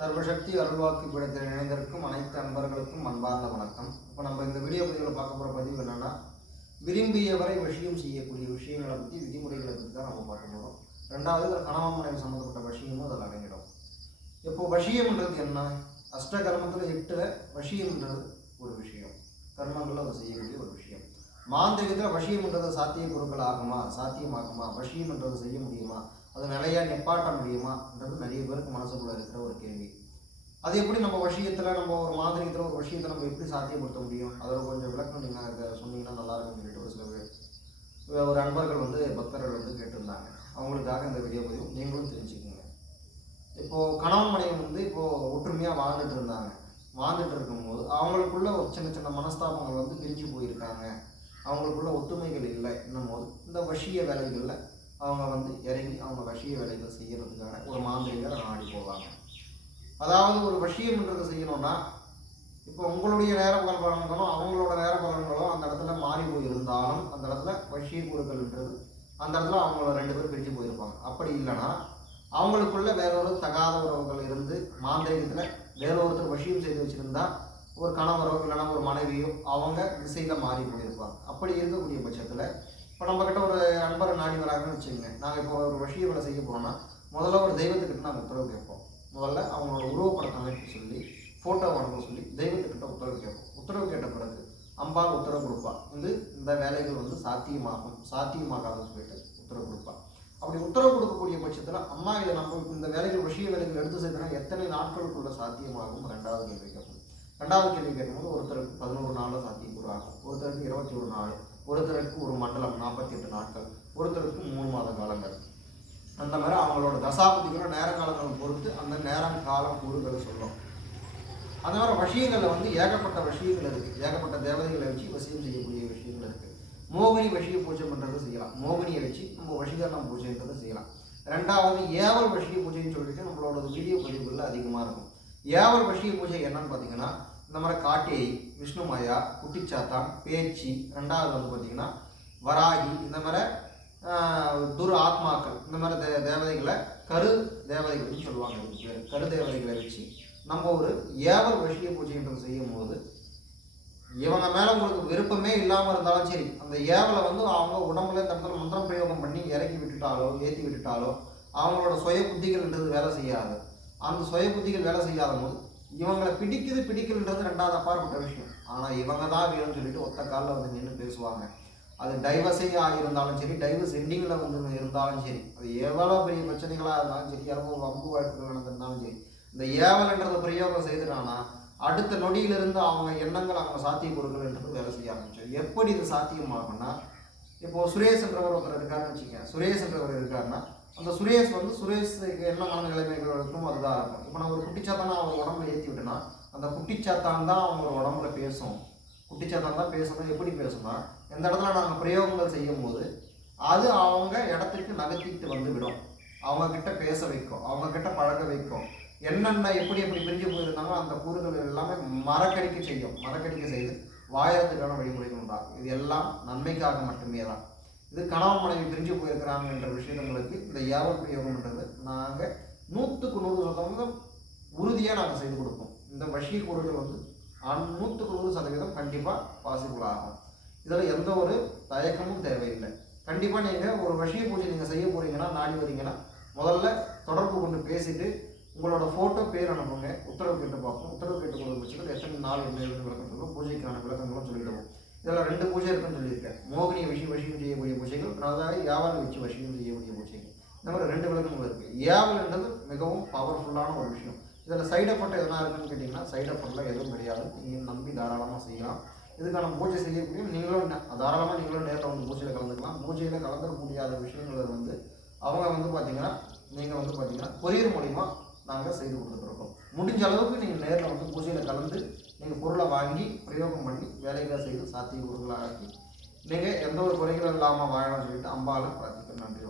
சர்வசக்தி அருள்வாக்கு பீடத்தில் இணைந்திருக்கும் அனைத்து அன்பர்களுக்கும் அன்பார்ந்த வணக்கம். இப்போ நம்ம இந்த வீடியோ பதிவில் பார்க்க போகிற பதிவு என்னென்னா, விரும்பியவரை விஷயம் செய்யக்கூடிய விஷயங்களை பற்றி விதிமுறைகளை பற்றி தான் நம்ம பார்க்க போகிறோம். ரெண்டாவது கணவன் மனைவி சம்மந்தப்பட்ட விஷயமும் அதில் அடங்கிடும். இப்போ வசியம்ன்றது என்ன? அஷ்டகர்மத்தில் 8 வசியம்ன்றது ஒரு விஷயம், கர்மங்களில் அதை செய்யக்கூடிய ஒரு விஷயம். மாந்திரிகத்தில் வசியம்ன்றது சாத்திய பொருட்கள் ஆகுமா, சாத்தியமாகுமா, வசியம்ன்றது செய்ய முடியுமா, அது நிலையாக நிப்பாட்ட முடியுமான்றது நிறைய பேருக்கு மனசுக்குள்ள இருக்கிற ஒரு கேள்வி. அது எப்படி நம்ம விஷயத்தில் நம்ம ஒரு மாதிரிக்கிற ஒரு விஷயத்தை நம்ம எப்படி சாத்தியப்படுத்த முடியும்? அதோட கொஞ்சம் விளக்கம் நீங்கள் சொன்னீங்கன்னா நல்லா இருக்கும்னு சொல்லிட்டு ஒரு சில பேர் ஒரு அன்பர்கள் பக்தர்கள் கேட்டிருந்தாங்க. அவங்களுக்காக இந்த வீடியோ பதிவு நீங்களும் தெரிஞ்சுக்கோங்க. இப்போது கணவன் மனைவி இப்போது ஒற்றுமையாக வாழ்ந்துட்டு இருக்கும்போது அவங்களுக்குள்ள ஒரு சின்ன சின்ன மனஸ்தாபங்கள் பிரிஞ்சு போயிருக்காங்க. அவங்களுக்குள்ள ஒத்துமைகள் இல்லை என்னும் போது இந்த வசிய வேலைகளில் அவங்க இறங்கி அவங்க வசிய வேலைகளை செய்யறதுக்கான ஒரு மாந்திரிகரை நாடி போவாங்க. அதாவது ஒரு வசியம்ன்றது செய்யணும்னா, இப்போ உங்களுடைய நேர பலன்களும் அவங்களோட நேர பலன்களும் அந்த இடத்துல மாறி போயிருந்தாலும் அந்த இடத்துல வசிய கூறுகள்ன்றது அந்த இடத்துல அவங்கள 2 பேரும் பிரிஞ்சு போயிருப்பாங்க. அப்படி இல்லைன்னா அவங்களுக்குள்ள வேறொரு தகாத உறவுகள் இருந்து மாந்திரிகத்தில் வேற ஒருத்தர் வசியம் செய்து வச்சுருந்தா ஒரு கணவரோ இல்லைன்னா ஒரு மனைவியோ அவங்க திசையில் மாறி போயிருப்பாங்க. அப்படி இருக்கக்கூடிய பட்சத்தில் இப்போ நம்மக்கிட்ட ஒரு அன்பரை நாடி வராங்கன்னு வச்சுக்கோங்க. நாங்கள் இப்போ ஒரு வசிய வேலை செய்ய போகிறோம்னா முதல்ல ஒரு தெய்வத்துக்கிட்ட நாங்கள் உத்தரவு கேட்போம். முதல்ல அவங்களோட உருவப்படத்தை அமைப்பு சொல்லி ஃபோட்டோ அனுப்ப சொல்லி தெய்வத்துக்கிட்ட உத்தரவு கேட்போம். உத்தரவு கேட்ட பிறகு அம்பாள் உத்தரவு கொடுப்பா, இந்த வேலைகள் சாத்தியமாகாதுன்னு சொல்லிட்டு உத்தரவு கொடுப்பா. அப்படி உத்தரவு கொடுக்கக்கூடிய பட்சத்தில் அம்மா இதை நம்ம இந்த வேலைகள் வசிய வேலைகள் எடுத்து செய்தனா எத்தனை நாட்களுக்குள்ள சாத்தியமாகும்? 2வது கேள்வி கேட்போம். 2வது கேள்வி கேட்கும்போது ஒருத்தருக்கு 11 நாளில் சாத்தியக்கூறு ஆகும், ஒருத்தருக்கு 21 நாள், ஒருத்தருக்கு ஒரு மண்டலம் 48 நாட்கள், ஒருத்தருக்கு 3 மாத காலங்கள். அந்த மாதிரி அவங்களோட தசாபதிகளும் நேரங்காலங்களை பொறுத்து அந்த நேரம் காலம் கூறுகளை சொல்லும். அந்த மாதிரி வசியங்களில் ஏகப்பட்ட விஷயங்கள் இருக்குது. ஏகப்பட்ட தேவதைகளை வச்சு வசியம் செய்யக்கூடிய விஷயங்கள் இருக்குது. மோகினி வசிய பூஜை பண்ணுறது செய்யலாம். மோகினியை வச்சு நம்ம வசீகரண பூஜைன்றதை செய்யலாம். 2வது ஏவல் வசிய பூஜைன்னு சொல்லிட்டு நம்மளோட வீடியோ பதிவுகளில் அதிகமாக இருக்கும். ஏவல் வசிய பூஜை என்னன்னு பார்த்தீங்கன்னா, இந்த மாதிரி காட்டேரி, விஷ்ணுமாயா, குட்டிச்சாத்தான், பேச்சு, 2வது பார்த்தீங்கன்னா வராகி, இந்த மாதிரி துர் ஆத்மாக்கள், இந்த மாதிரி தேவதைகளை கரு தேவதைகள்னு சொல்லுவாங்க. கரு தேவதைகளை வச்சு நம்ம ஒரு ஏவல் வசிய பூஜைன்றது செய்யும் போது இவங்க மேலே உங்களுக்கு விருப்பமே இல்லாமல் இருந்தாலும் சரி, அந்த ஏவலை அவங்க உடம்புல இந்த இடத்துல மந்திரம் பிரயோகம் பண்ணி இறக்கி விட்டுட்டாலோ ஏற்றி விட்டுட்டாலோ அவங்களோட சுய புத்திகள்ன்றது வேலை செய்யாது. அந்த சுய புத்திகள் வேலை செய்யாத போது இவங்களை பிடிக்கலன்றது 2வது அப்பாற்பட்ட விஷயம். ஆனால் இவங்க தான் வேணும்னு சொல்லிட்டு ஒத்த காலில் நின்று பேசுவாங்க. அது டைவர்ஸே ஆகியிருந்தாலும் சரி, டைவர்ஸ் எண்டிங்கில் இருந்தாலும் சரி, அது எவ்வளோ பெரிய பிரச்சனைகளாக இருந்தாலும் சரி, எவ்வளோ வம்பு வழக்குகள் நடந்திருந்தாலும் சரி, இந்த ஏவல்ன்றதை பிரயோகம் செய்துட்டானா அடுத்த நொடியிலிருந்து அவங்க எண்ணங்கள் அவங்க சாத்திய பொருட்கள்ன்றது வேலை செய்ய ஆரம்பிச்சோம். எப்படி இது சாத்தியமாகும்னா, இப்போது சுரேஷ் என்றவர் ஒருத்தர் இருக்காருன்னு வச்சுக்கோங்க. சுரேஷ் என்றவர் இருக்காருன்னா அந்த சுரேஷுக்கு என்ன மனநிலைமைகள் இருக்கும் அதுதான் இருக்கும். இப்போ நான் ஒரு குட்டிச்சாத்தானா அவங்க உடம்புல ஏற்றி விட்டேன்னா அந்த குட்டிச்சாத்தான் தான் அவங்க உடம்புல பேசும். குட்டிச்சாத்தான் தான் பேசணும். எப்படி பேசும்னா, எந்த இடத்துல நாங்கள் பிரயோகங்கள் செய்யும் போது அது அவங்க இடத்துக்கு நகர்த்திட்டு விடும். அவங்கக்கிட்ட பேச வைக்கும், அவங்கக்கிட்ட பழக வைக்கும். என்னென்ன எப்படி பிரிஞ்சு போயிருந்தாங்களோ அந்த கூறுகள் எல்லாமே மறக்கடிக்க செய்து வாயறதுக்கான வழிமுறைகள் உண்டாகும். இது எல்லாம் நன்மைக்காக மட்டுமே தான். இது கணவன் மனைவி பிரிஞ்சு போயிருக்கிறாங்க என்ற விஷயங்களுக்கு இந்த ஏவல் பிரயோகம்ன்றது நாங்கள் 100க்கு 100% உறுதியாக நாங்கள் செய்து கொடுப்போம். இந்த வசிய கூறுகள் 100க்கு 100% கண்டிப்பாக பாசிபிள் ஆகும். இதில் எந்த ஒரு தயக்கமும் தேவையில்லை. கண்டிப்பாக நீங்கள் ஒரு வசிய பூஜை நீங்கள் செய்ய போகிறீங்கன்னா, நாடி வரீங்கன்னா, முதல்ல தொடர்பு கொண்டு பேசிட்டு உங்களோட ஃபோட்டோ பேர் அனுப்புங்க. உத்தரவு கேட்டு பார்ப்போம். உத்தரவு கேட்டு கொடுத்த பட்சத்தில் எத்தனை நாள் என்ன விளக்கம் சொல்லுவோம், பூஜைக்கான விளக்கங்களும் சொல்லிடுவோம். இதில் 2 பூஜை இருக்குன்னு சொல்லியிருக்கேன். மோகினி வசியம் செய்யக்கூடிய பூஜைகள், அதாவது ஏவல் வச்சு வசியம் செய்யக்கூடிய பூஜைகள். இந்த மாதிரி 2 விளக்கங்கள் இருக்குது. ஏவல்ன்றது மிகவும் பவர்ஃபுல்லான ஒரு விஷயம். இதில் சைடு எஃபெக்ட் எதனா இருக்குன்னு கேட்டிங்கன்னா, சைடு எஃபெக்ட்லாம் எதுவும் கிடையாது. நீங்கள் நம்பி தாராளமாக செய்யலாம். இதுக்கான பூஜை செய்யக்கூடிய நீங்களும் தாராளமாக நேரில் பூஜையில் கலந்துக்கலாம். பூஜையில் கலந்துக்க முடியாத விஷயங்களை அவங்க பார்த்தீங்கன்னா நீங்கள் பார்த்தீங்கன்னா கொரியர் மூலிமா நாங்கள் செய்து கொடுத்துட்ருக்கோம். முடிஞ்ச அளவுக்கு நீங்கள் நேரில் பூஜையில் கலந்து நீங்கள் பொருளை வாங்கி பிரயோகம் பண்ணி வேலைகளை செய்து சாத்திய பொருட்களாக ஆக்கி நீங்கள் எந்த ஒரு குறைகளும் இல்லாமல் வாழணும்னு சொல்லிட்டு அம்பாலும் பிரார்த்திக்க. நன்றி.